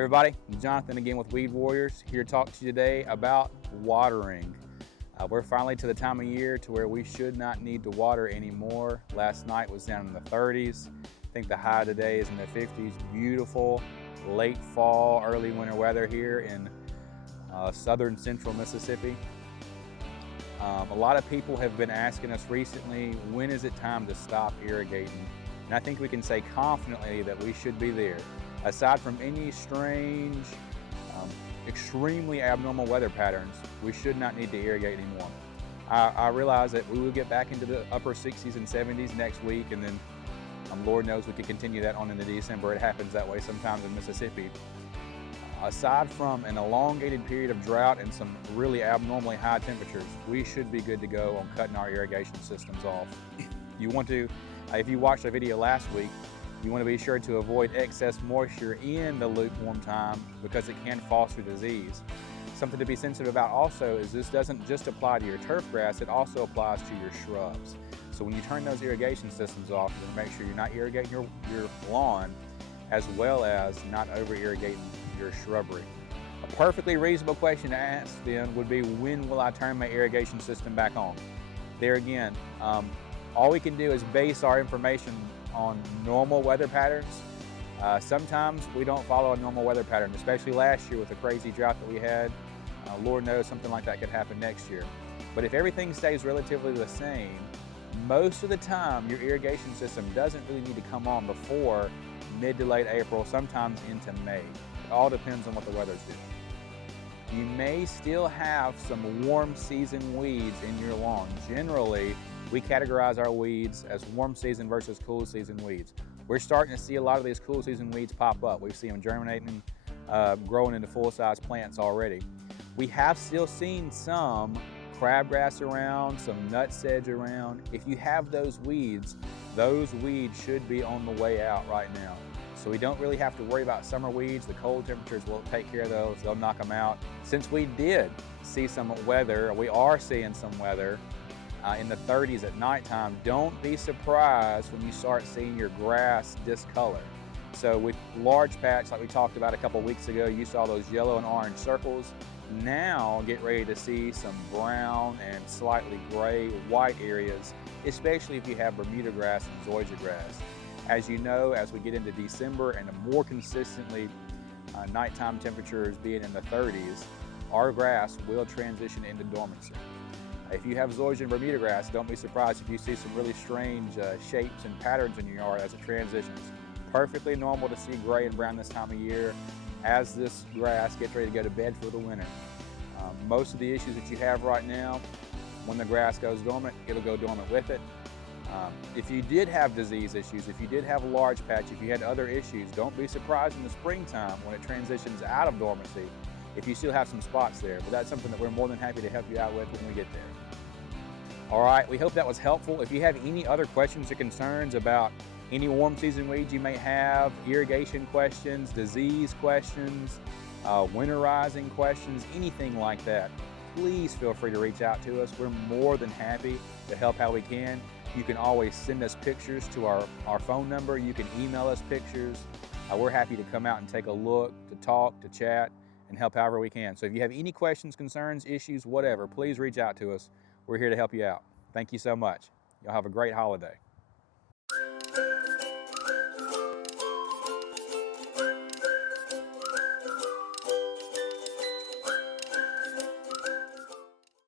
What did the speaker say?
Everybody, Jonathan again with Weed Warriors, here to talk to you today about watering. We're finally to the time of year to where we should not need to water anymore. Last night was down in the 30s. I think the high today is in the 50s. Beautiful late fall, early winter weather here in southern central Mississippi. A lot of people have been asking us recently, when is it time to stop irrigating? And I think we can say confidently that we should be there. Aside from any strange, extremely abnormal weather patterns, we should not need to irrigate anymore. I realize that we will get back into the upper 60s and 70s next week, and then Lord knows we could continue that on into December. It happens that way sometimes in Mississippi. Aside from an elongated period of drought and some really abnormally high temperatures, we should be good to go on cutting our irrigation systems off. If you watched the video last week, you want to be sure to avoid excess moisture in the lukewarm time because it can foster disease. Something to be sensitive about also is this doesn't just apply to your turf grass, it also applies to your shrubs. So when you turn those irrigation systems off, you want to make sure you're not irrigating your lawn as well as not over-irrigating your shrubbery. A perfectly reasonable question to ask then would be, when will I turn my irrigation system back on? There again, all we can do is base our information on normal weather patterns. Sometimes we don't follow a normal weather pattern, especially last year with the crazy drought that we had. Lord knows something like that could happen next year. But if everything stays relatively the same, most of the time your irrigation system doesn't really need to come on before mid to late April, sometimes into May. It all depends on what the weather's doing. You may still have some warm season weeds in your lawn. Generally, we categorize our weeds as warm season versus cool season weeds. We're starting to see a lot of these cool season weeds pop up. We see them germinating, growing into full-size plants already. We have still seen some crabgrass around, some nutsedge around. If you have those weeds should be on the way out right now. So we don't really have to worry about summer weeds. The cold temperatures will take care of those. They'll knock them out. Since we did see some weather, we are seeing some weather in the 30s at nighttime, don't be surprised when you start seeing your grass discolor. So with large patch, like we talked about a couple weeks ago, you saw those yellow and orange circles. Now get ready to see some brown and slightly gray, white areas, especially if you have Bermuda grass and zoysia grass. As you know, as we get into December and more consistently nighttime temperatures being in the 30s, our grass will transition into dormancy. If you have zoysia and Bermuda grass, don't be surprised if you see some really strange shapes and patterns in your yard as it transitions. Perfectly normal to see gray and brown this time of year as this grass gets ready to go to bed for the winter. Most of the issues that you have right now, when the grass goes dormant, it'll go dormant with it. If you did have disease issues, if you did have a large patch, if you had other issues, don't be surprised in the springtime when it transitions out of dormancy if you still have some spots there. But that's something that we're more than happy to help you out with when we get there. All right, we hope that was helpful. If you have any other questions or concerns about any warm season weeds you may have, irrigation questions, disease questions, winterizing questions, anything like that, please feel free to reach out to us. We're more than happy to help how we can. You can always send us pictures to our phone number. You can email us pictures. We're happy to come out and take a look, to talk, to chat, and help however we can. So if you have any questions, concerns, issues, whatever, please reach out to us. We're here to help you out. Thank you so much. Y'all have a great holiday.